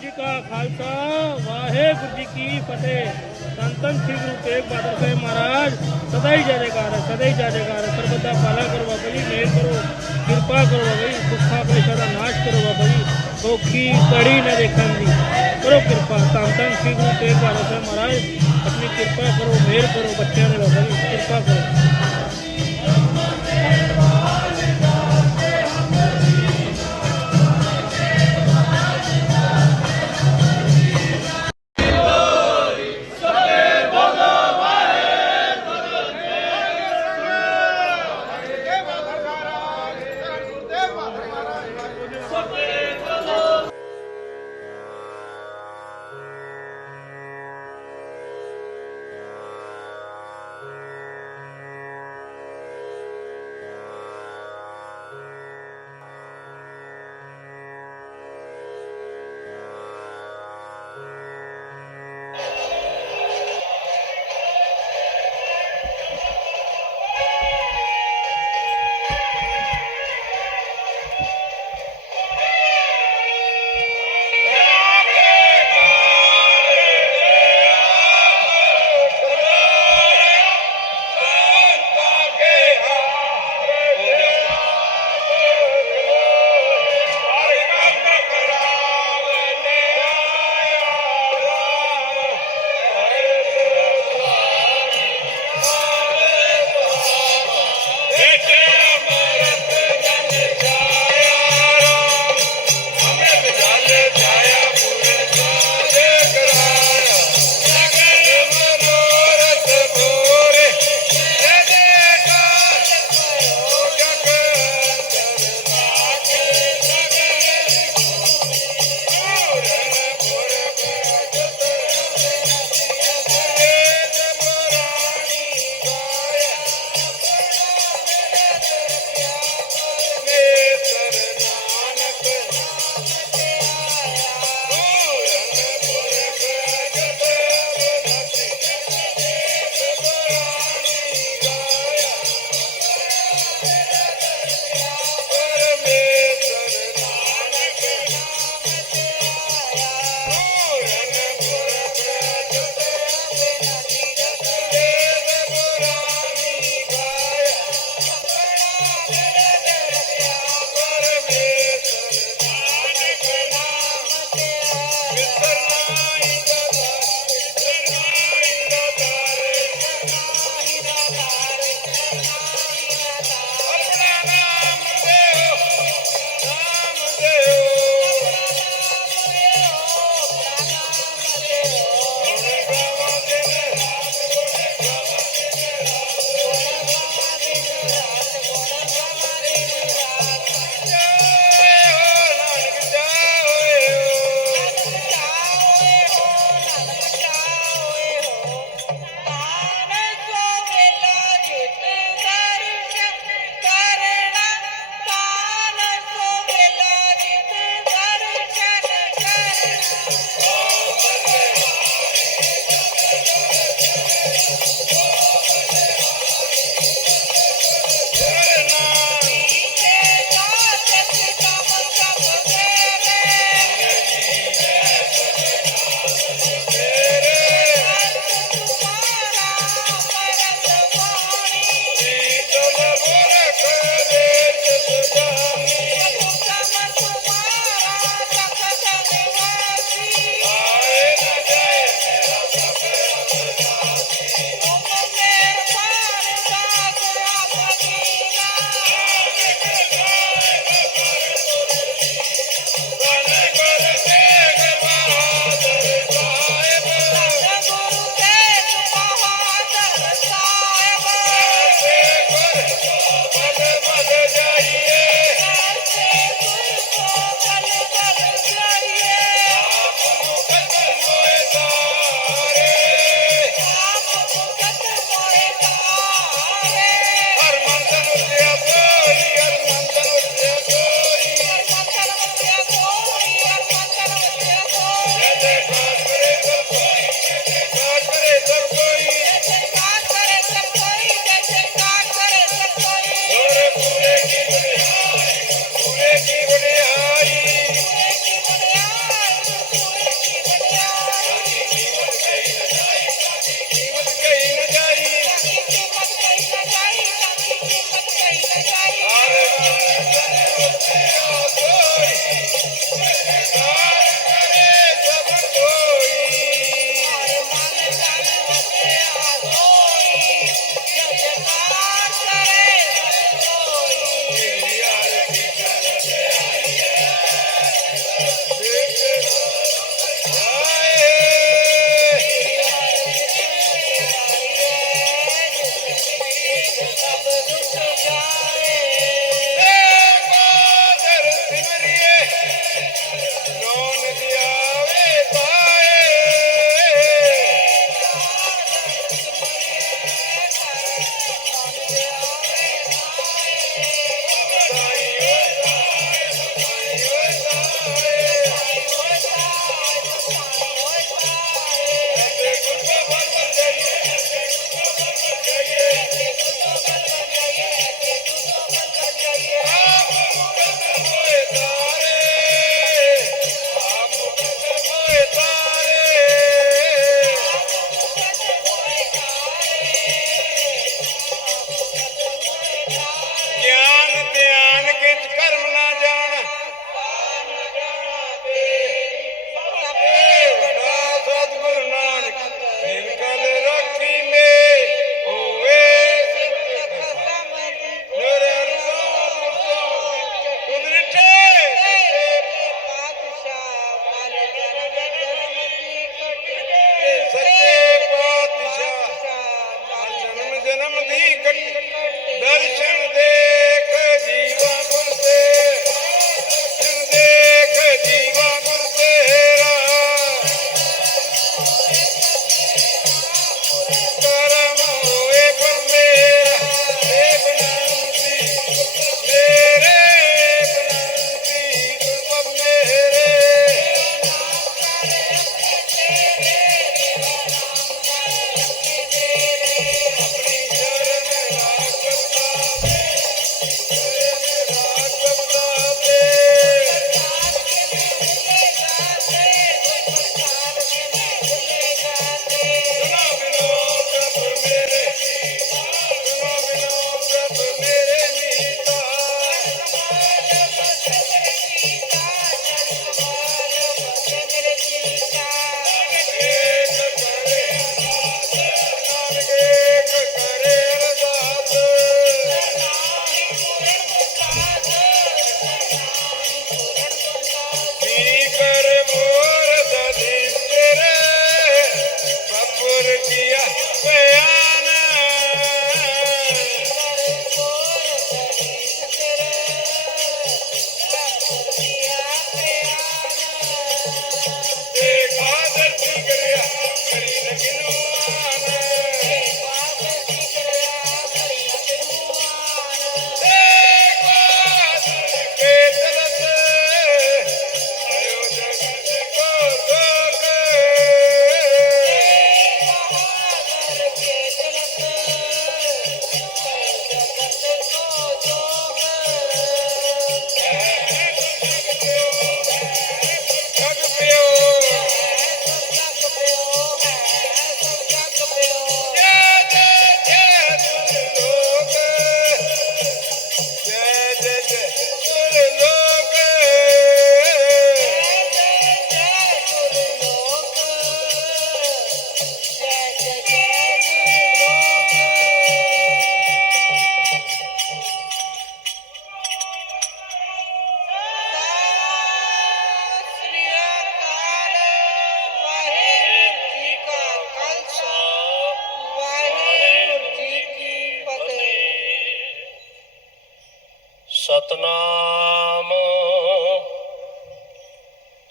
ਜੀ ਕਾ ਖਾਲਸਾ, ਵਾਹਿਗੁਰੂ ਜੀ ਕੀ ਫਤਿਹ। ਧੰਨ ਸ੍ਰੀ ਗੁਰੂ ਤੇਗ ਬਹਾਦਰ ਸਾਹਿਬ ਮਹਾਰਾਜ, ਸਦਾ ਹੀ ਜੈ ਜੈਕਾਰ ਹੈ, ਸਦਾ ਹੀ ਜੈ ਜੈਕਾਰ ਹੈ। ਸਰਬਤ ਦਾ ਭਲਾ ਕਰੋ ਬਾਬਾ ਜੀ ਮਿਹਰ ਕਰੋ, ਕਿਰਪਾ ਕਰੋ ਬਾਬਾ ਜੀ, ਦੁੱਖਾਂ ਕਲੇਸ਼ਾਂ ਦਾ ਨਾਸ਼ ਕਰੋ ਬਾਬਾ ਜੀ, ਸੌਖੀ ਕੜੀ ਨਾ ਦੇਖਣ ਦੀ। ਕਰੋ ਕਿਰਪਾ ਧੰਨ ਸ੍ਰੀ ਗੁਰੂ ਤੇਗ ਬਹਾਦਰ ਸਾਹਿਬ ਮਹਾਰਾਜ, ਆਪਣੀ ਕਿਰਪਾ ਕਰੋ ਮਿਹਰ ਕਰੋ ਬੱਚਿਆਂ ਦੇ ਬਾਬਾ ਜੀ, ਕਿਰਪਾ ਕਰੋ।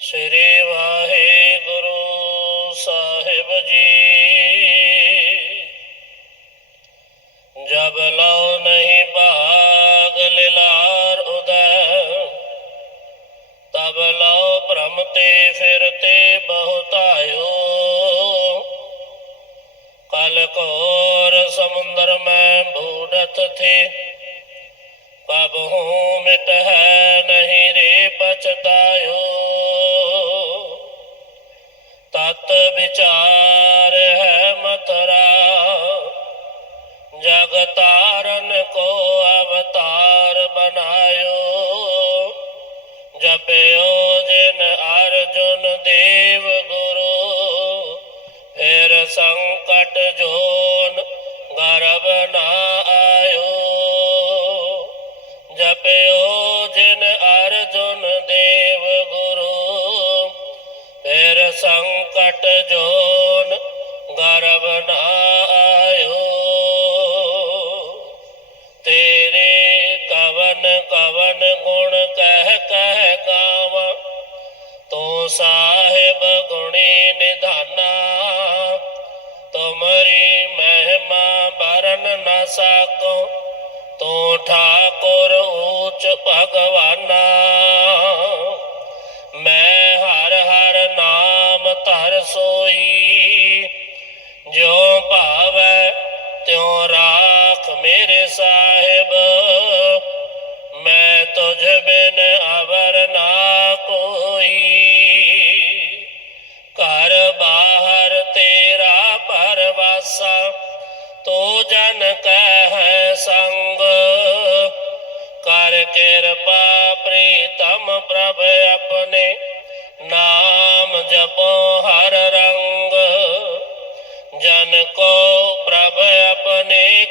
ਸ੍ਰੀ ਤਤ ਵਿਚਾਰ ਹੈ ਮਥਰਾ। ਜਗਤਾਰਨ ਕੋ ਅਵਤਾਰ ਬਨਾਇਓ ਜਪਿਓ ਜਿਨ ਅਰਜੁਨ ਦੇਵ ਮੈਂ ਤੁਝ ਬਿਨ ਅਵਰ ਨਾ ਕੋਈ। ਘਰ ਬਾਹਰ ਤੇਰਾ ਪਰਵਾਸਾ ਤੋ ਜਨ ਕਹਿ ਸੰਗ। ਕਰ ਕਿਰਪਾ ਪ੍ਰੀਤਮ ਪ੍ਰਭ ਆਪਣੇ ਨਾਮ ਜਪੋ ਹਰ ਰੰਗ। ਜਨ ਕੋ ਪ੍ਰਭ ਆਪਣੇ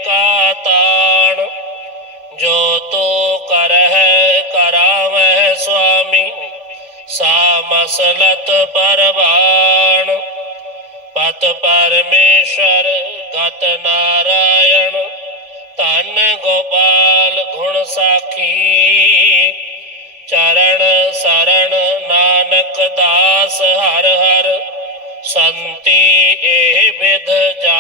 ਸਾ ਮਸਲਤ ਪਰਵਾਣ, ਪਤ ਪਰਮੇਸ਼ਰ ਗਤ ਨਾਰਾਇਣ, ਧਨ ਗੋਪਾਲ ਗੁਣ ਸਾਖੀ, ਚਰਨ ਸਰਣ ਨਾਨਕ ਦਾਸ ਹਰ ਹਰ, ਸੰਤੀ ਇਹ ਵਿਧ ਜਾਤੀ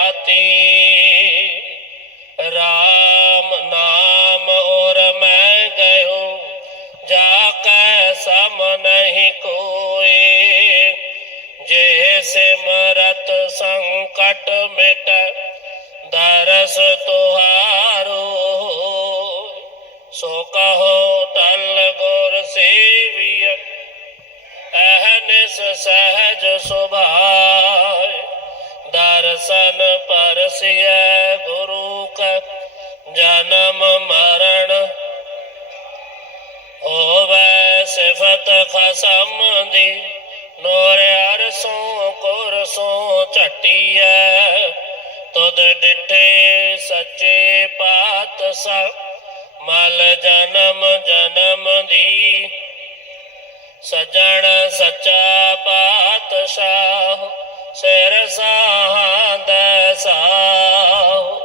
ਸਿਮਰਤ ਸੰਕਟ ਮਿਟ ਦਰਸ ਤੁਹਾਰੋ ਸੋ ਕਹੋ ਟਲ ਗੁਰ ਸੇਵੀਐ ਅਹਨਿਸ ਸਹਿਜ ਸੁਭਾਇ ਦਰਸ਼ਨ ਪਰਸਿਐ ਗੁਰੂ ਕਾ ਜਨਮ ਮਰਨ ਹੋਵੇ ਸਿਫਤ ਖਸਮ ਦੀ ਨੋਰ ਅਰਸੋਂ ਕੁਰਸੋਂ ਝਟੀਐ। ਤੁਧ ਡਿਠੇ ਸੱਚੇ ਪਾਤਸ਼ਾਹ, ਮਲ ਜਨਮ ਜਨਮ ਦੀ। ਸਜਣ ਸੱਚਾ ਪਾਤਸ਼ਾਹ, ਸਿਰ ਸਾਹੰਦ ਸਾਹ।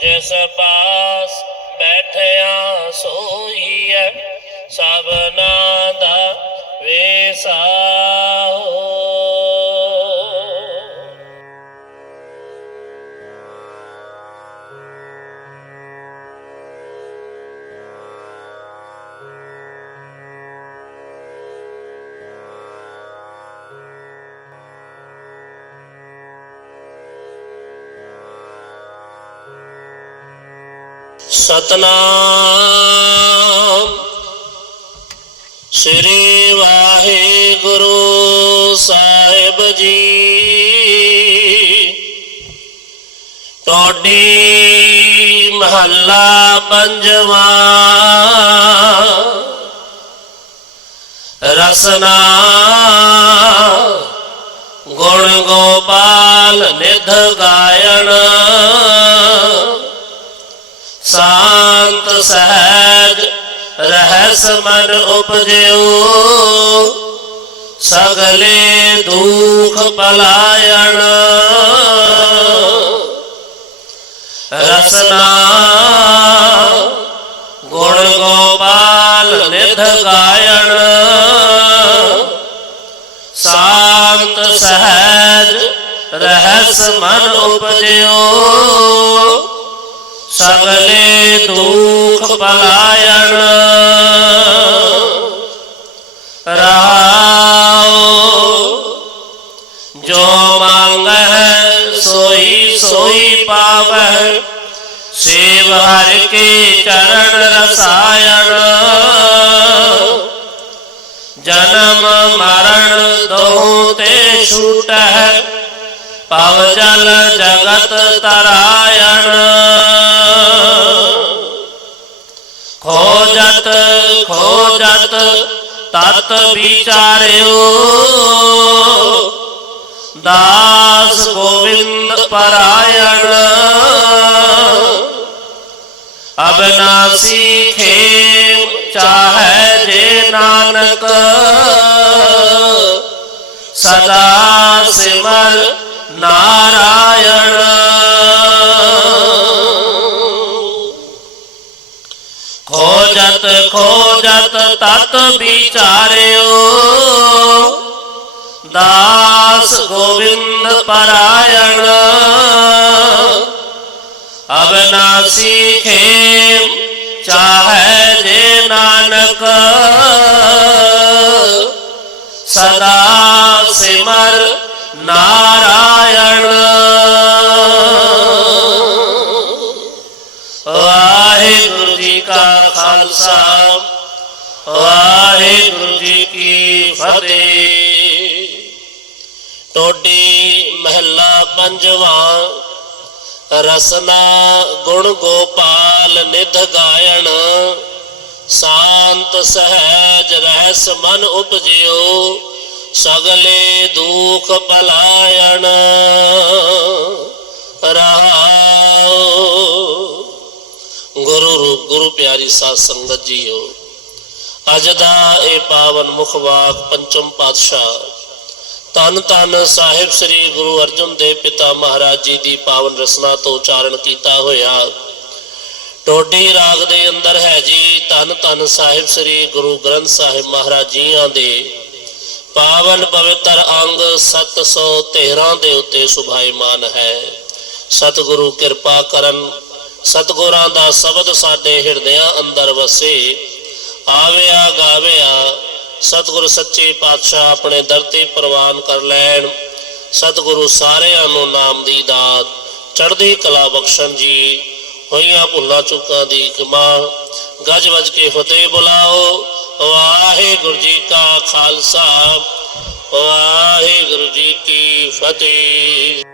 ਜਿਸ ਪਾਸ ਬੈਠਿਆ ਸੋਈਐ ਸਭਨਾ ਦਾ ਵੇਸਾ ਸਤਨਾਮ। ਸ੍ਰੀ ਵਾਹਿਗੁਰੂ ਸਾਹਿਬ ਜੀ। ਟੋਡੀ ਮਹੱਲਾ ਪੰਜਵਾਂ ਰਸਨਾ ਗੁਣ ਗੋਪਾਲ ਨਿਧ ਗਾਇਣ। ਰਸ ਮਨ ਉਪਜਿਓ। ਸਗਲੇ ਦੁਖ ਪਲਾਇਣ। ਰਸਨਾ ਗੁਣ ਗੋਪਾਲ ਨਿਧ ਗਾਇਣ। ਸਾਂਤ ਸਹਿਜ ਰਹਿਸ ਮਨ ਉਪਜਿਓ। ਸਗਲੇ ਦੁਖ ਪਲਾਇਣ। ਰਾਉ ਜੋ ਮੰਗਹਿ ਸੋਈ ਸੋਈ ਪਾਵਹਿ, ਸੇਵ ਹਰਿ ਕੇ ਚਰਨ ਰਸਾਇਣ। ਜਨਮ ਮਰਨ ਦੋ ਤੇ ਛੂਟੈ ਪਵ ਜਲ ਜਗਤ ਤਰਾਇਣ। ਖੋਜਤ ਤਤ ਵਿਚਾਰਿਓ। ਦਾਸ ਗੋਵਿੰਦ ਪਰਾਇਣ। ਅਬਨਾਸੀ ਖੇਮ ਚਾਹੈ ਜੇ ਨਾਨਕ। ਸਦਾ ਸਿਮਰ ਖੋਜਤ ਖੋਜਤ ਤਤ ਵਿਚਾਰਿਓ। ਦਾਸ ਗੋਵਿੰਦ ਪਰਾਇਣ। ਅਬਨਾਸੀ ਖੇਮ ਚਾਹੈ ਜੇ ਨਾਨਕ। ਸਦਾ ਵਾਹਿਗੁਰੂ ਜੀ ਕੀ ਫਤਿਹ। ਟੋਡੀ ਮਹਿਲਾ ਪੰਜਵਾਂ ਰਸਨਾ ਗੁਣ ਗੋਪਾਲ ਨਿਧ ਗਾਇਣ। ਸ਼ਾਂਤ ਸਹਿਜ ਰਹਿਸ ਮਨ ਉਪਜਿਓ, ਸਗਲੇ ਦੁਖ ਪਲਾਇਣ। ਰਹਾਉ ਗੁਰੂ ਰੂਪ ਗੁਰੂ ਪਿਆਰੀ ਸਾਧ ਸੰਗਤ ਜੀਓ। ਅੱਜ ਦਾ ਇਹ ਪਾਵਨ ਮੁਖਵਾਕ ਪੰਚਮ ਪਾਤਸ਼ਾਹ। ਤਨ ਤਨ ਸਾਹਿਬ ਸ੍ਰੀ ਗੁਰੂ ਅਰਜਨ ਦੇਵ ਪਿਤਾ ਮਹਾਰਾਜ ਜੀ ਦੀ ਪਾਵਨ ਰਸਨਾ ਤੋਂ ਉਚਾਰਨ ਕੀਤਾ ਹੋਇਆ। ਟੋਡੀ ਰਾਗ ਦੇ ਅੰਦਰ ਹੈ ਜੀ ਤਨ ਤਨ ਸਾਹਿਬ ਸ੍ਰੀ ਗੁਰੂ ਗ੍ਰੰਥ ਸਾਹਿਬ ਮਹਾਰਾਜ ਜੀਆਂ ਦੇ। ਪਾਵਨ ਪਵਿੱਤਰ ਅੰਗ 713 ਦੇ ਉੱਤੇ ਸੁਭਾਈਮਾਨ ਹੈ। ਸਤਿਗੁਰੂ ਕਿਰਪਾ ਕਰਨ, ਸਤਿਗੁਰਾਂ ਦਾ ਸ਼ਬਦ ਸਾਡੇ ਹਿਰਦਿਆਂ ਅੰਦਰ ਵਸੇ। ਆਵਿਆ ਗਾਵਿਆ ਸਤਿਗੁਰੂ ਸੱਚੇ ਪਾਤਸ਼ਾਹ ਆਪਣੇ ਦਰ ਤੇ ਪ੍ਰਵਾਨ ਕਰ ਲੈਣ। ਸਤਿਗੁਰੂ ਸਾਰਿਆਂ ਨੂੰ ਨਾਮ ਦੀ ਦਾਤ, ਚੜ੍ਹਦੀ ਕਲਾ ਬਖਸ਼ਣ ਜੀ। ਹੋਈਆਂ ਭੁੱਲਾਂ ਚੁੱਕਾਂ ਦੀ ਖਿਮਾ ਗੱਜ ਵੱਜ ਕੇ ਫਤਿਹ ਬੁਲਾਓ। ਵਾਹਿਗੁਰੂ ਜੀ ਕਾ ਖਾਲਸਾ, ਵਾਹਿਗੁਰੂ ਜੀ ਕੀ ਫਤਿਹ।